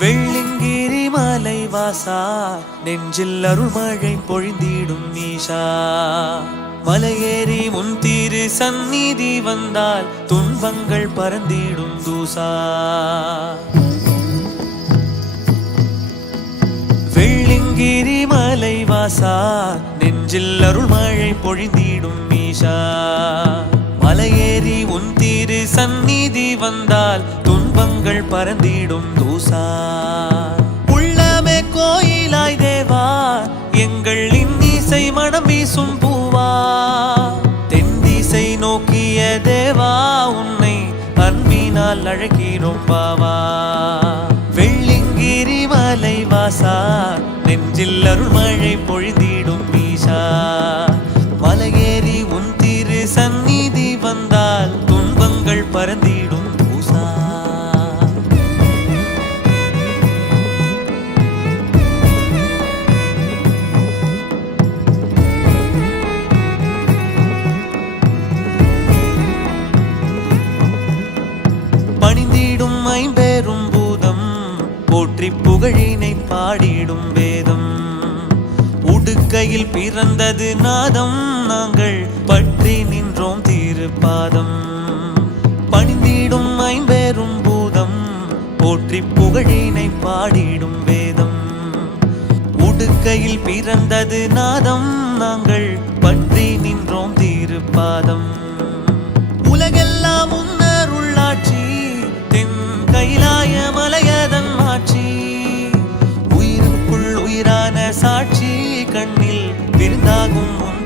வெள்ளிங்கிரி மலை வாசா நெஞ்சில் அருள்மழை பொழிந்திடும் ஈஷா மலையேறி உன் தீரு சந்நிதி வந்தால் துன்பங்கள் பறந்திடும் தூசா. வெள்ளிங்கிரி மலை வாசா நெஞ்சில் அருள்மழை பொழிந்திடும் ஈஷா மலையேறி உன் தீரு சந்நிதி வந்தால் துன்பங்கள் பறந்திடும் தூசா அன்பினால் அழைக்கிறோம் பாவா. வெள்ளிங்கிரி மலை வாசா நெஞ்சில் அருள் மழை பொழிந்திடும் ஈஷா மலையேறி உன் திரு சந்நிதி வந்தால் துன்பங்கள் பறந்திடும் போற்றி புகழினை பாடிடும் வேதம். உடுக்கையில் பிறந்தது நாதம் நாங்கள் பற்றி நின்றோம் திருப்பாதம். பணிந்திடும் ஐம்பெரும் பூதம் போற்றி புகழினை பாடிடும் வேதம். உடுக்கையில் பிறந்தது நாதம் நாங்கள் பற்றி நின்றோம் திருப்பாதம். algum momento.